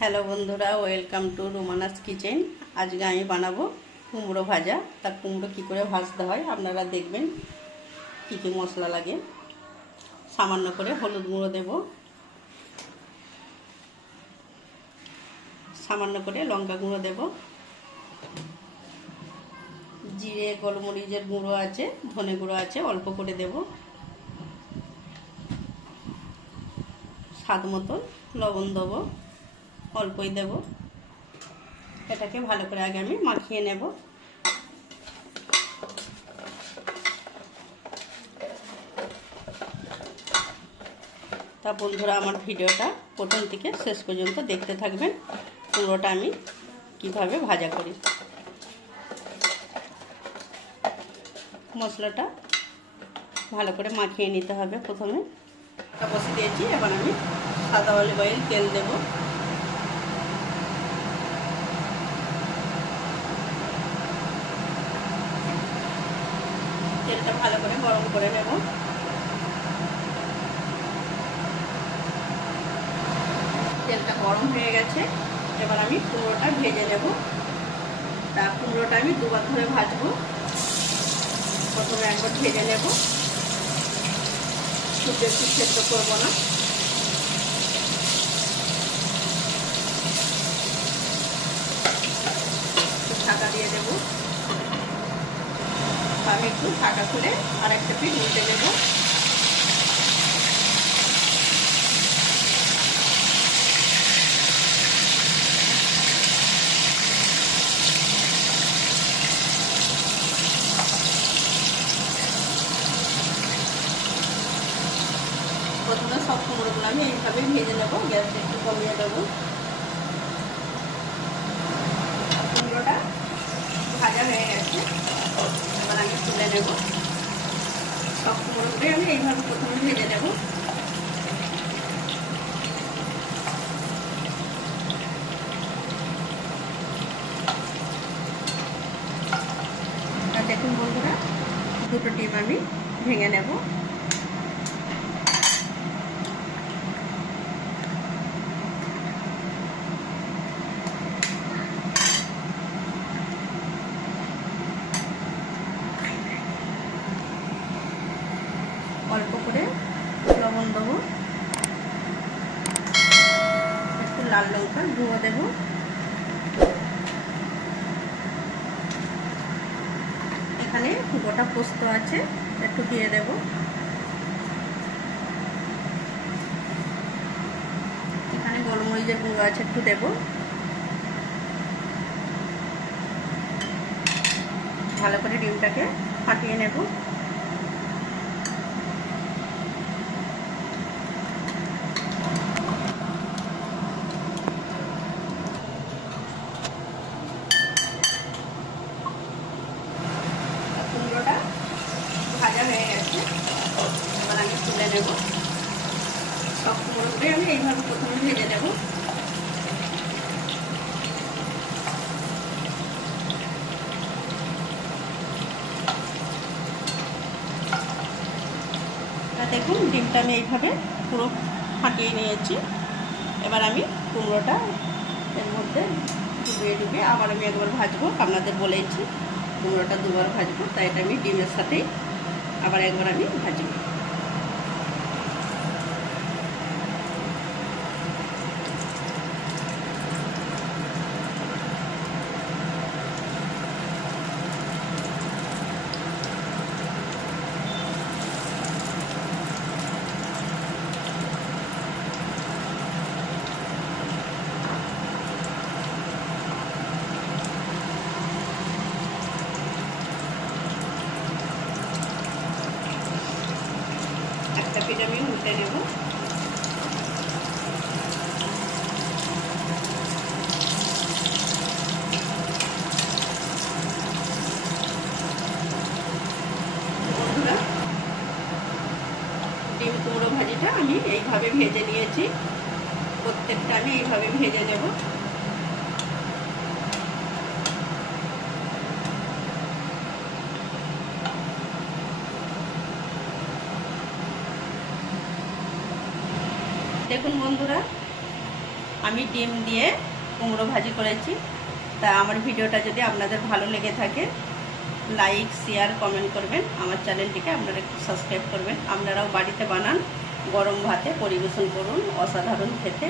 Hello বন্ধুরা, welcome to রুমানাস kitchen. আজকে আমি বানাবো কুমড়ো ভাজা। তার কুমড়ো কী করে ভাজতে হয় আপনারা দেখবেন। কী কী মশলা লাগে, সামান্য করে হলুদ গুঁড়ো দেব, সামান্য করে লঙ্কা গুঁড়ো দেব, জিরে গোলমরিচের গুঁড়ো আছে, ধনে গুঁড়ো আছে, অল্প করে দেব, স্বাদ মতন লবণ দেবো, অল্পই দেব। এটাকে ভালো করে আগে আমি মাখিয়ে নেব। তা বন্ধুরা, আমার ভিডিওটা প্রথম থেকে শেষ পর্যন্ত দেখতে থাকবেন। কুমড়োটা আমি কিভাবে ভাজা করি। মশলাটা ভালো করে মাখিয়ে নিতে হবে। প্রথমে বসে দিয়েছি, এবার আমি সাদা অলিভ অয়েল তেল দেব। তেলটা ভালো করে গরম করে নেব। তেলটা গরম হয়ে গেছে, এবার আমি কুমড়োটা ভেজে নেব। তা কুমড়োটা আমি দুবার ধরে ভাজবো। প্রথমে একবার ভেজে নেব, খুব বেশি সেদ্ধ করবো না। ঢাকা দিয়ে দেবো। আমি একটু ঢাকা খুলে আর একটা পিঠ উল্টে দেব। প্রথমে সব কুমড়োগুলো আমি এইভাবে ভেজে নেবো। গ্যাসটা একটু কমিয়ে দেবো। কুমড়োটা ভাজা হয়ে গেছে, এবার আমি তুলে নেব। সব কুমড়োগুলোই আমি এইভাবে প্রথমে ভেজে নেব। আর দেখুন বন্ধুরা, দুটো ডিম আমি ভেঙে নেব। অল্প করে লবণ দেবো, একটু লাল লঙ্কার গুঁড়ো দেবো, এখানে গোটা পোস্ত আছে, একটু দিয়ে দেব। এখানে গোলমরিচের গুঁড়ো আছে, একটু দেব। ভালো করে ডিমটাকে ফাটিয়ে নেব। কুমড়োটা ভাজা হয়ে গেছে, এবার আমি তুলে নেব। সব কুমড়োটাই আমি এইভাবে প্রথমে ভেজে নেব। দেখুন, ডিমটা আমি এইভাবে পুরো ফাটিয়ে নিয়েছি। এবার আমি কুমড়োটা এর মধ্যে ডুবিয়ে আবার আমি একবার ভাজবো। আপনাদের বলেছি কুমড়োটা দুবার ভাজবো, তাই এটা আমি ডিমের সাথেই আবার একবার আমি ভাজবো। একটা পিঠ আমি উল্টে নেব। বন্ধুরা, ডিম কুমড়ো ভাজিটা আমি এইভাবে ভেজে নিয়েছি। প্রত্যেকটা আমি এইভাবে ভেজে নেব। দেখুন বন্ধুরা, আমি ডিম দিয়ে কুমড়ো ভাজি করেছি। তা আমার ভিডিওটা যদি আপনাদের ভালো লেগে থাকে, লাইক শেয়ার কমেন্ট করবেন, আমার চ্যানেলটিকে আপনারা একটু সাবস্ক্রাইব করবেন। আপনারাও বাড়িতে বানান, গরম ভাতে পরিবেশন করুন, অসাধারণ খেতে।